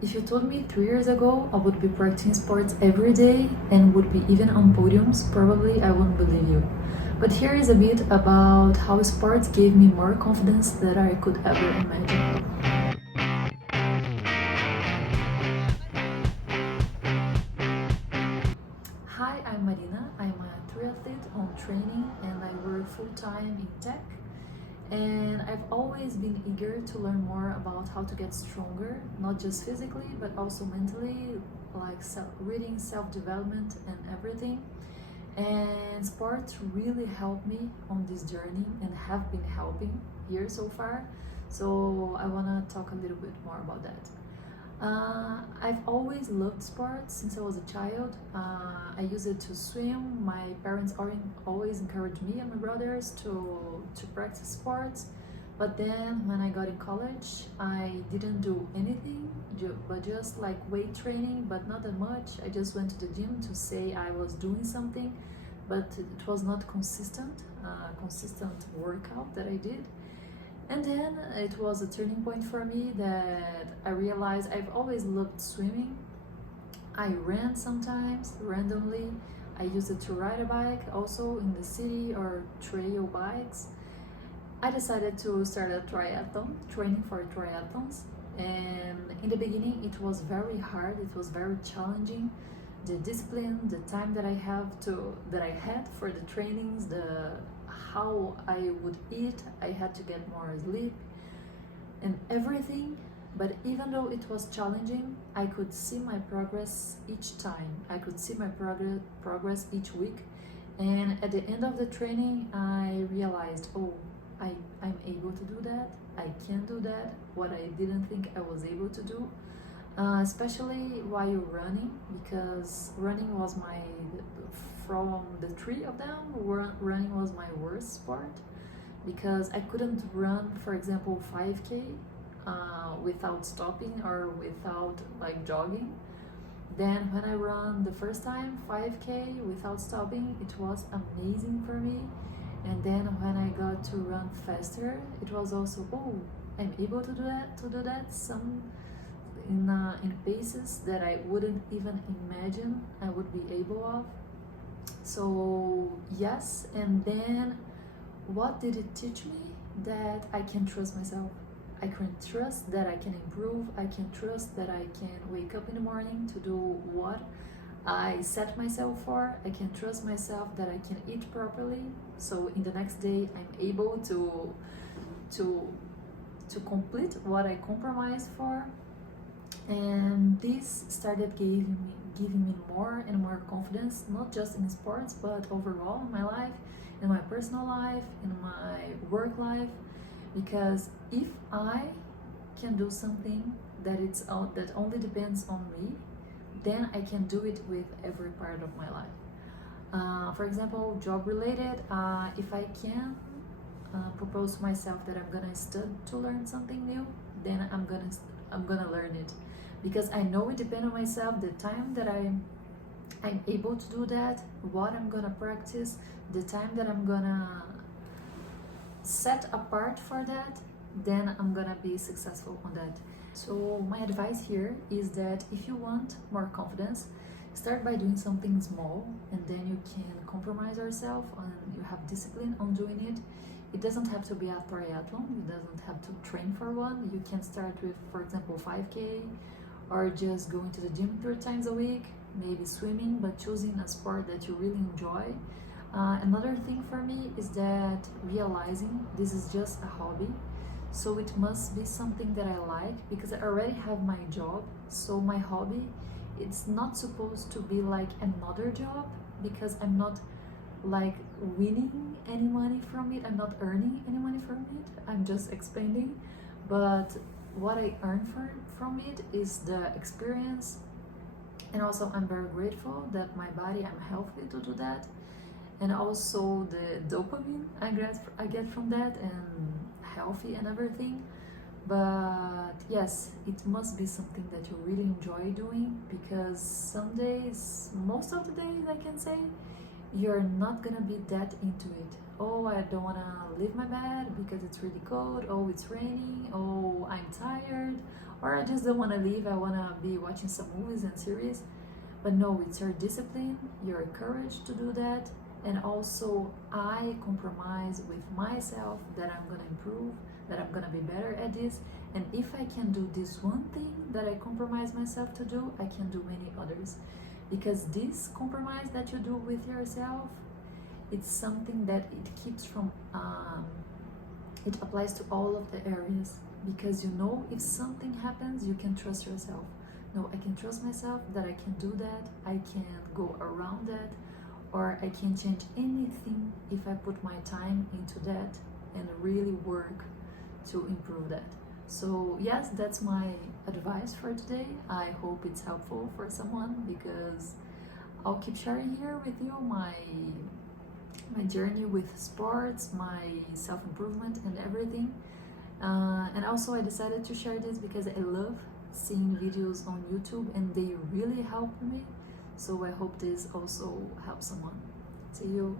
If you told me 3 years ago I would be practicing sports every day and would be even on podiums, probably I wouldn't believe you. But here is a bit about how sports gave me more confidence than I could ever imagine. Hi, I'm Marina. I'm a triathlete on training and I work full time in tech. And I've always been eager to learn more about how to get stronger, not just physically, but also mentally, like reading, self development, and everything. And sports really helped me on this journey and have been helping here so far. So I want to talk a little bit more about that. I've always loved sports since I was a child. I used it to swim. My parents always encouraged me and my brothers to practice sports. But then when I got in college, I didn't do anything, but just like weight training, but not that much. I just went to the gym to say I was doing something, but it was not consistent workout that I did. And then it was a turning point for me that I realized I've always loved swimming. I ran sometimes randomly. I used it to ride a bike also in the city or trail bikes. I decided to start a triathlon, training for triathlons. And in the beginning, it was very hard. It was very challenging. The discipline, the time that I had for the trainings, the how I would eat, I had to get more sleep and everything. But even though it was challenging, I could see my progress each time. I could see my progress each week. And at the end of the training, I realized, oh, I'm able to do that. I can do that. What I didn't think I was able to do. Especially while running, because running was from the three of them, running was my worst sport because I couldn't run, for example, 5K without stopping or without like jogging. Then when I run the first time 5K without stopping, it was amazing for me. And then when I got to run faster, it was also, oh, I'm able to do that some in paces that I wouldn't even imagine I would be able of. So yes, and then what did it teach me? That I can trust myself. I can trust that I can improve. I can trust that I can wake up in the morning to do what I set myself for. I can trust myself that I can eat properly. So in the next day, I'm able to to complete what I compromised for. And this started giving me more and more confidence, not just in sports but overall in my life, in my personal life, in my work life. Because if I can do something that only depends on me, then I can do it with every part of my life. For example, job related, if I can propose to myself that I'm gonna study to learn something new, then I'm gonna learn it, because I know it depends on myself. The time that I'm able to do that, what I'm gonna practice, the time that I'm gonna set apart for that, then I'm gonna be successful on that. So my advice here is that if you want more confidence, start by doing something small, and then you can compromise yourself and you have discipline on doing it. It doesn't have to be a triathlon, you doesn't have to train for one. You can start with, for example, 5K, or just going to the gym 3 times a week, maybe swimming, but choosing a sport that you really enjoy. Another thing for me is that realizing this is just a hobby, so it must be something that I like, because I already have my job. So my hobby, it's not supposed to be like another job, because I'm not like winning any money from it, I'm not earning any money from it, I'm just expanding. But what I earn from it is the experience, and also I'm very grateful that my body, I'm healthy to do that, and also the dopamine I get from that, and healthy and everything. But yes, it must be something that you really enjoy doing, because some days, most of the days I can say, you're not gonna be that into it. Oh, I don't wanna leave my bed because it's really cold. Oh, it's raining. Oh, I'm tired. or I just don't want to leave, I want to be watching some movies and series. But no, it's your discipline, your courage to do that, and also I compromise with myself that I'm gonna improve, that I'm gonna be better at this. And if I can do this one thing that I compromise myself to do, I can do many others. Because this compromise that you do with yourself, it's something that it keeps from, it applies to all of the areas. Because you know, if something happens, you can trust yourself. No, I can trust myself that I can do that, I can go around that, or I can change anything if I put my time into that and really work to improve that. So yes, that's my advice for today. I hope it's helpful for someone, because I'll keep sharing here with you my journey with sports, my self-improvement and everything. And also I decided to share this because I love seeing videos on YouTube and they really help me. So I hope this also helps someone. See you.